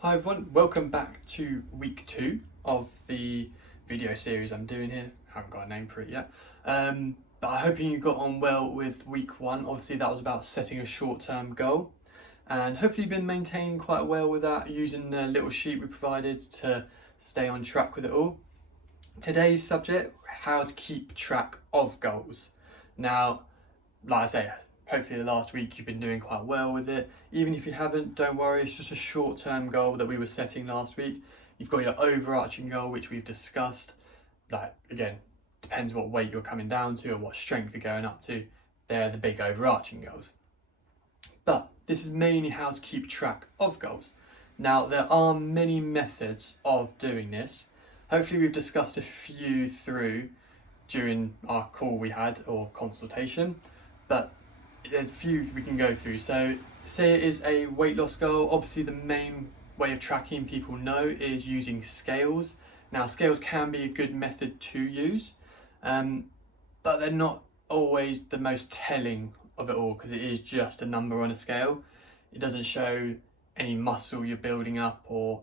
Hi everyone, welcome back to week 2 of the video series I'm doing here. I haven't got a name for it yet. But I hope you got on well with week 1. Obviously that was about setting a short-term goal. And hopefully you've been maintaining quite well with that, using the little sheet we provided to stay on track with it all. Today's subject, how to keep track of goals. Now, like I say, hopefully the last week you've been doing quite well with it. Even if you haven't, don't worry, it's just a short-term goal that we were setting last week. You've got your overarching goal, which we've discussed. Like, again, depends what weight you're coming down to or what strength you're going up to. They're the big overarching goals. But this is mainly how to keep track of goals. Now, there are many methods of doing this. Hopefully we've discussed a few through during our call we had or consultation, but there's a few we can go through. So say it is a weight loss goal. Obviously the main way of tracking people know is using scales. Now scales can be a good method to use, but they're not always the most telling of it all, because it is just a number on a scale. It doesn't show any muscle you're building up, or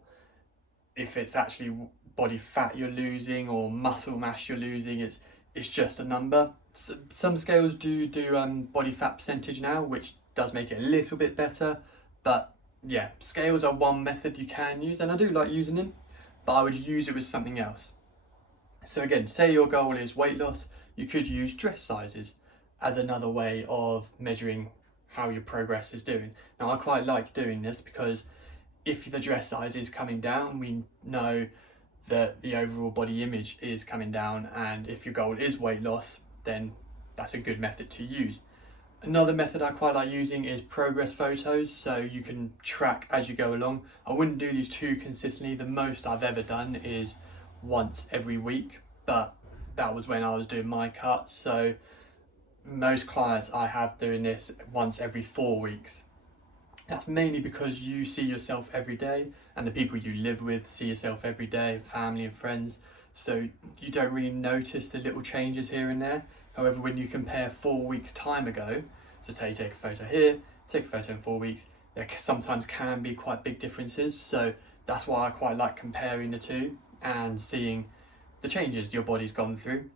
if it's actually body fat you're losing or muscle mass you're losing. It's just a number. Some scales do body fat percentage now, which does make it a little bit better. But yeah, scales are one method you can use, and I do like using them, but I would use it with something else. So again, say your goal is weight loss, you could use dress sizes as another way of measuring how your progress is doing. Now I quite like doing this because if the dress size is coming down, we know that the overall body image is coming down, and if your goal is weight loss, then that's a good method to use. Another method I quite like using is progress photos, so you can track as you go along. I wouldn't do these too consistently. The most I've ever done is once every week, but that was when I was doing my cuts. So most clients I have doing this once every 4 weeks. That's mainly because you see yourself every day, and the people you live with see yourself every day, family and friends. So you don't really notice the little changes here and there. However, when you compare 4 weeks time ago, so say you take a photo here, take a photo in 4 weeks, there sometimes can be quite big differences. So that's why I quite like comparing the two and seeing the changes your body's gone through.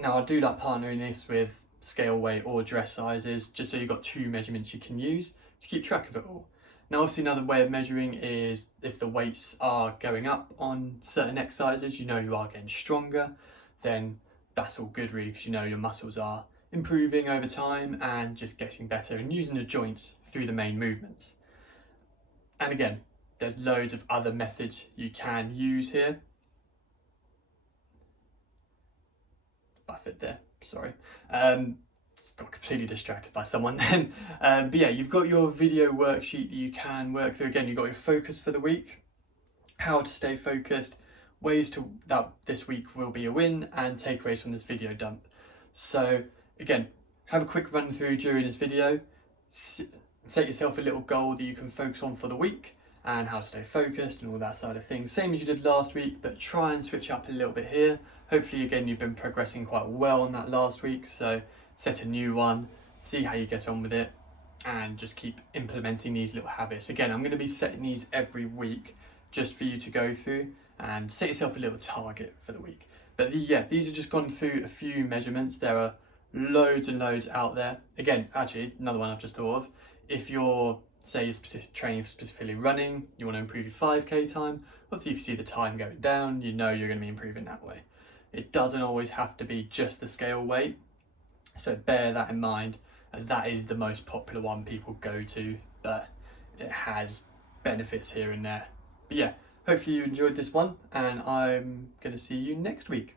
Now I do like partnering this with scale weight or dress sizes, just so you've got two measurements you can use to keep track of it all. Now obviously another way of measuring is if the weights are going up on certain exercises, you know you are getting stronger, then that's all good really, because you know your muscles are improving over time and just getting better and using the joints through the main movements. And again, there's loads of other methods you can use here. Buffett there, sorry. Got completely distracted by someone then. But yeah, you've got your video worksheet that you can work through. Again, you've got your focus for the week, how to stay focused, ways to that this week will be a win, and takeaways from this video dump. So again, have a quick run through during this video, set yourself a little goal that you can focus on for the week, and how to stay focused and all that side of things. Same as you did last week, but try and switch up a little bit here. Hopefully again you've been progressing quite well on that last week, so set a new one, see how you get on with it, and just keep implementing these little habits. Again, I'm going to be setting these every week just for you to go through, and set yourself a little target for the week. But yeah, these have just gone through a few measurements. There are loads and loads out there. Again, actually, another one I've just thought of. If you're, say you're training specifically running, you want to improve your 5k time, obviously if you see the time going down, you know you're going to be improving that way. It doesn't always have to be just the scale weight, so bear that in mind, as that is the most popular one people go to, but it has benefits here and there. But yeah, hopefully you enjoyed this one, and I'm going to see you next week.